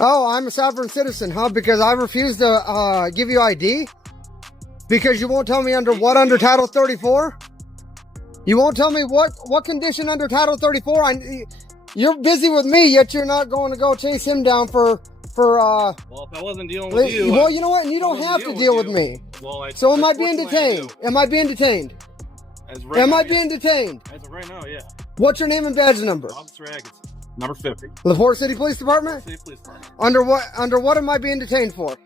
Oh, I'm a sovereign citizen, huh? Because I refuse to give you ID? Because you won't tell me under Title 34? You won't tell me what condition under Title 34? You're busy with me, yet you're not going to go chase him down for well, if I wasn't dealing with you... Well, you know what? And you don't have to deal with me. Well, so am I being detained? Am I being detained? Am I being detained? As of right now, yeah. What's your name and badge number? Officer Atkinson, number 50. LaPorte City Police Department? City Police Department. Under what am I being detained for?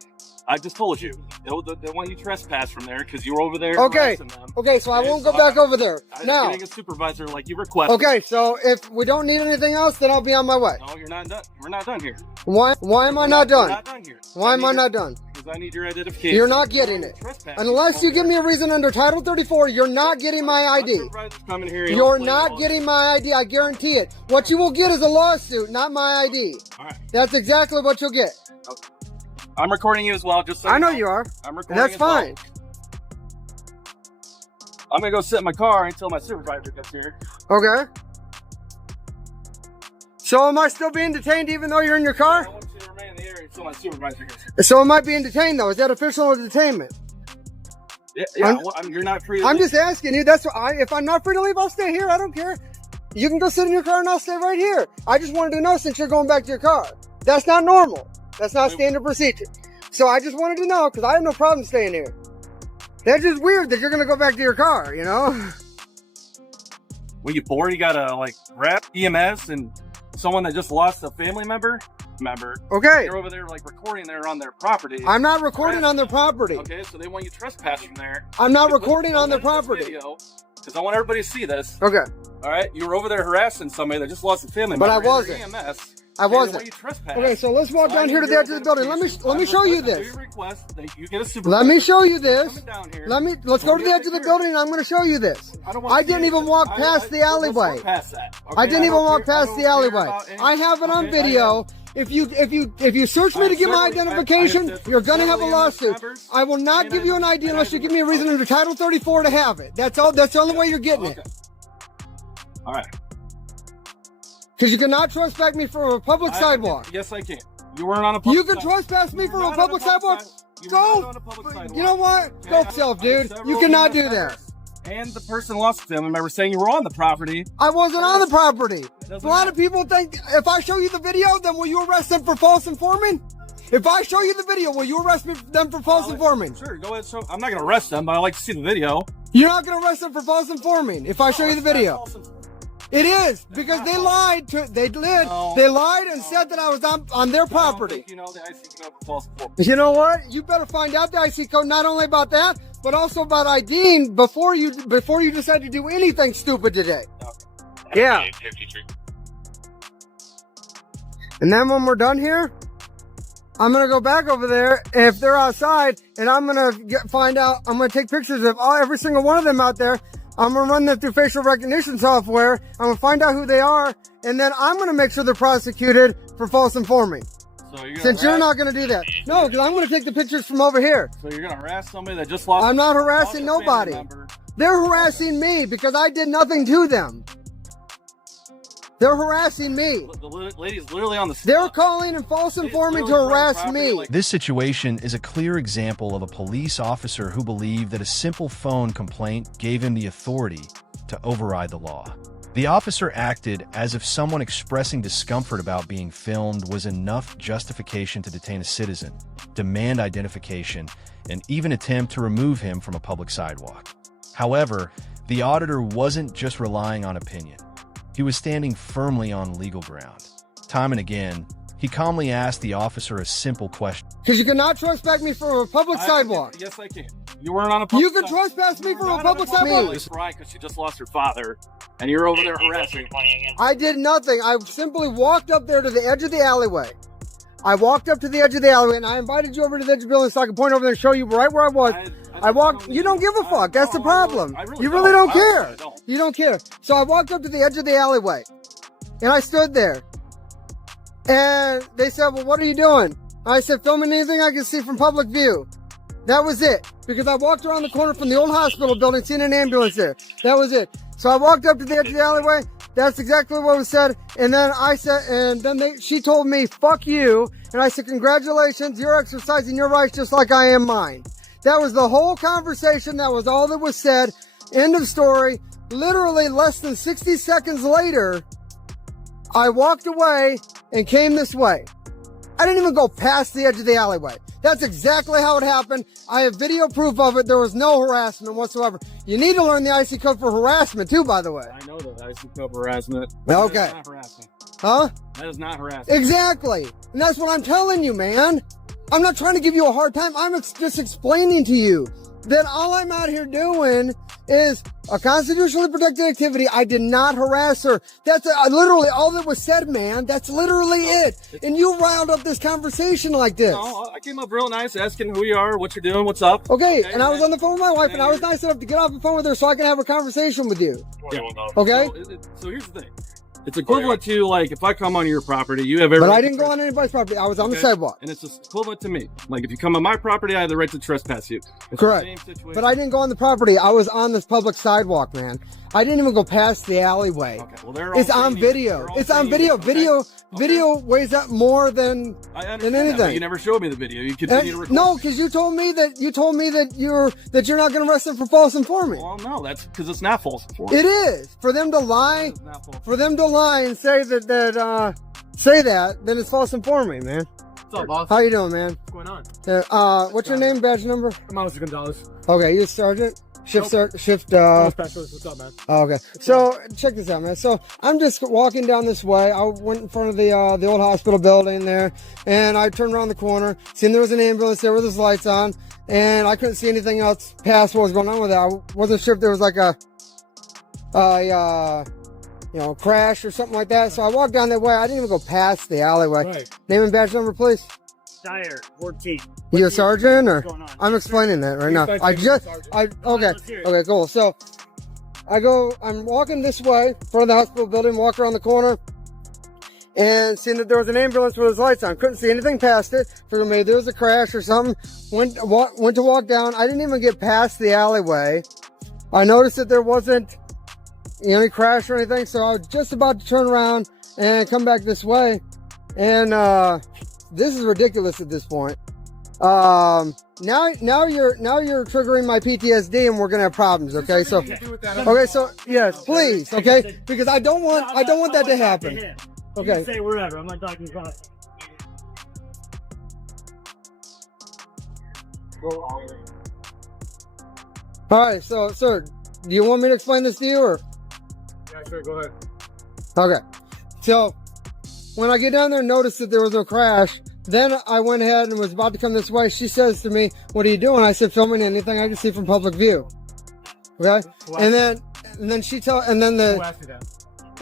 I just told you. They want you trespassed from there because you were over there. Okay. Okay, so I won't go back over there. Now. Getting a supervisor like you requested. Okay, so if we don't need anything else, then I'll be on my way. No, you're not done. We're not done here. Why am I not done? We're not done here. Why am I not done? Because I need your identification. You're not getting it. Unless you give me a reason under Title 34, you're not getting my ID. You're not getting my ID, I guarantee it. What you will get is a lawsuit, not my ID. All right. That's exactly what you'll get. Okay. I'm recording you as well, just so I know you are. I'm recording. That's fine. I'm gonna go sit in my car until my supervisor gets here. Okay. So am I still being detained even though you're in your car? I want you to remain in the area until my supervisor gets here. So am I being detained though? Is that official detainment? Yeah, you're not free to I'm leave. just asking you. That's what if I'm not free to leave, I'll stay here. I don't care. You can go sit in your car and I'll stay right here. I just wanted to know since you're going back to your car. That's not normal. That's not standard procedure. So I just wanted to know because I have no problem staying here. That's just weird that you're going to go back to your car, you know? When you bored, you gotta like rap EMS and someone that just lost a family member. Okay. They're over there like recording there on their property. I'm not recording on their property. Okay, so they want you trespass from there. I'm not recording on their property. Because I want everybody to see this. Okay. All right, you were over there harassing somebody that just lost a family member. But I wasn't. EMS. I wasn't. Okay, so let's walk down here to the edge of the building. Let me show you this. Let me show you this. Let's go to the edge of the building and I'm going to show you this. I didn't even walk past the alleyway. I didn't even walk past the alleyway. I have it on video. If you search me to get my identification, you're going to have a lawsuit. I will not give you an ID unless you give me a reason under Title 34 to have it. That's all. That's the only way you're getting it. All right. Because you cannot trespass me from a public sidewalk. Yes, I can. You weren't on a public sidewalk. You can trespass me from a public sidewalk? Go. You know what? Go yourself, dude. You cannot do that. And the person lost a family member saying you were on the property. I wasn't on the property. A lot of people think if I show you the video, then will you arrest them for false informing? If I show you the video, will you arrest them for false informing? Sure, go ahead. I'm not going to arrest them, but I'd like to see the video. You're not going to arrest them for false informing if I show you the video. It is because they lied. They lied and said that I was on their property. You know the IC code for false information. You know what? You better find out the IC code not only about that, but also about IDing before you decide to do anything stupid today. Okay. Yeah. And then when we're done here, I'm gonna go back over there, and if they're outside, and I'm gonna find out. I'm gonna take pictures of every single one of them out there. I'm going to run them through facial recognition software. I'm going to find out who they are. And then I'm going to make sure they're prosecuted for false informing. So Since you're not going to do that. No, because I'm going to take the pictures from over here. So you're going to harass somebody that just lost... I'm not harassing nobody. They're harassing me because I did nothing to them. They're harassing me. The lady's literally on the spot. They're calling and false informing to harass me. This situation is a clear example of a police officer who believed that a simple phone complaint gave him the authority to override the law. The officer acted as if someone expressing discomfort about being filmed was enough justification to detain a citizen, demand identification, and even attempt to remove him from a public sidewalk. However, the auditor wasn't just relying on opinion. He was standing firmly on legal ground. Time and again, he calmly asked the officer a simple question. Because you cannot trespass me from a public sidewalk. Yes, I can. You weren't on a public sidewalk. You can trespass me from a public sidewalk. It's right because she just lost her father, and you're over there harassing. I did nothing. I simply walked up there to the edge of the alleyway. I walked up to the edge of the alleyway, and I invited you over to the edge of the building so I could point over there and show you right where I was. I walked. You don't give a fuck. That's the problem. You really don't care. You don't care. So I walked up to the edge of the alleyway, and I stood there. And they said, well, what are you doing? I said, filming anything I can see from public view. That was it. Because I walked around the corner from the old hospital building, seeing an ambulance there. That was it. So I walked up to the edge of the alleyway. That's exactly what was said. And then I said, and then she told me, fuck you. And I said, congratulations, you're exercising your rights just like I am mine. That was the whole conversation. That was all that was said. End of story. Literally less than 60 seconds later, I walked away and came this way. I didn't even go past the edge of the alleyway. That's exactly how it happened. I have video proof of it. There was no harassment whatsoever. You need to learn the IC code for harassment too, by the way. I know the IC code for harassment. Okay. That is not harassment. Huh? That is not harassment. Exactly. And that's what I'm telling you, man. I'm not trying to give you a hard time. I'm just explaining to you that all I'm out here doing is a constitutionally protected activity. I did not harass her. That's literally all that was said, man. That's literally it. And you riled up this conversation like this. No, I came up real nice, asking who you are, what you're doing, what's up. Okay, and I was on the phone with my wife, and I was nice enough to get off the phone with her so I can have a conversation with you. Yeah. Okay? So here's the thing. It's equivalent to, like, if I come on your property, you have every But right I didn't go on anybody's property. I was on the sidewalk. And it's equivalent to me. Like, if you come on my property, I have the right to trespass you. It's Correct. the same situation. But I didn't go on the property. I was on this public sidewalk, man. I didn't even go past the alleyway. Okay, well, they're all It's on saying you- video. they're all It's on saying video. you- Video weighs up more than I understand than that, but anything. you never showed me the video. You continue to record. No, because you told me that you're not going to arrest them for false informant. Well, no, that's because it's not false information. It is. For them to lie, It's not false. for them to lie and say say that, then it's false informant, man. What's up, boss? How you doing, man? What's going on? What's your name, badge number? I'm Mr. Gonzalez. Okay, you sergeant? Shift. I'm a specialist. What's up, man? Okay, so check this out, man. So I'm just walking down this way. I went in front of the old hospital building there, and I turned around the corner, seen there was an ambulance there with its lights on, and I couldn't see anything else past what was going on with it. I wasn't sure if there was like a crash or something like that. So I walked down that way. I didn't even go past the alleyway. Right. Name and badge number, please. Dyer, 14. You a sergeant, or What's going on? I'm explaining that right now. Okay, Let's hear it. okay, cool. So I'm walking this way, in front of the hospital building, walk around the corner, and seeing that there was an ambulance with its lights on. Couldn't see anything past it. Figured maybe there was a crash or something. Went to walk down. I didn't even get past the alleyway. I noticed that there wasn't any crash or anything, so I was just about to turn around and come back this way. And this is ridiculous at this point. Now you're triggering my PTSD, and we're gonna have problems. Okay, so yes, please, okay, because I don't want that to happen. You Okay. can say wherever. I'm not talking about. All right, so sir, do you want me to explain this to you, or? Yeah, sure. Go ahead. Okay, so when I get down there and notice that there was no crash, then I went ahead and was about to come this way. She says to me, "What are you doing?" I said, "Filming anything I can see from public view." Okay, and then Who asked you that?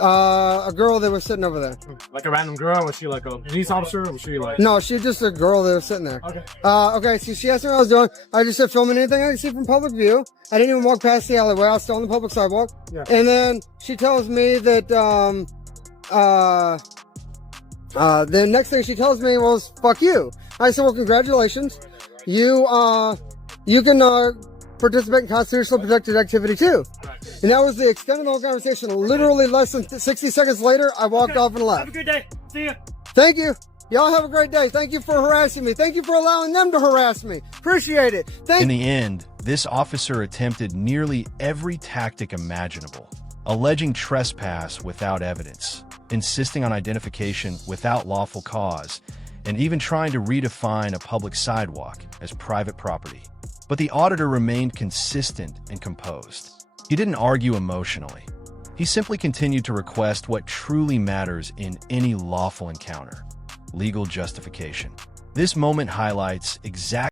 a girl that was sitting over there. Like a random girl? Was she like a police officer? Or was she like? No, she was just a girl that was sitting there. Okay. Okay, so she asked me what I was doing. I just said, filming anything I can see from public view. I didn't even walk past the alleyway. I was still on the public sidewalk. Yeah. And then she tells me that, the next thing she tells me was, fuck you. I said, well, congratulations. You can, participate in constitutionally protected activity too. And that was the extent of the whole conversation. Literally less than 60 seconds later, I walked off and Have a left. good day. See ya. Thank you. Y'all have a great day. Thank you for harassing me. Thank you for allowing them to harass me. Appreciate it. In the end, this officer attempted nearly every tactic imaginable, alleging trespass without evidence, insisting on identification without lawful cause, and even trying to redefine a public sidewalk as private property. But the auditor remained consistent and composed. He didn't argue emotionally. He simply continued to request what truly matters in any lawful encounter: legal justification. This moment highlights exactly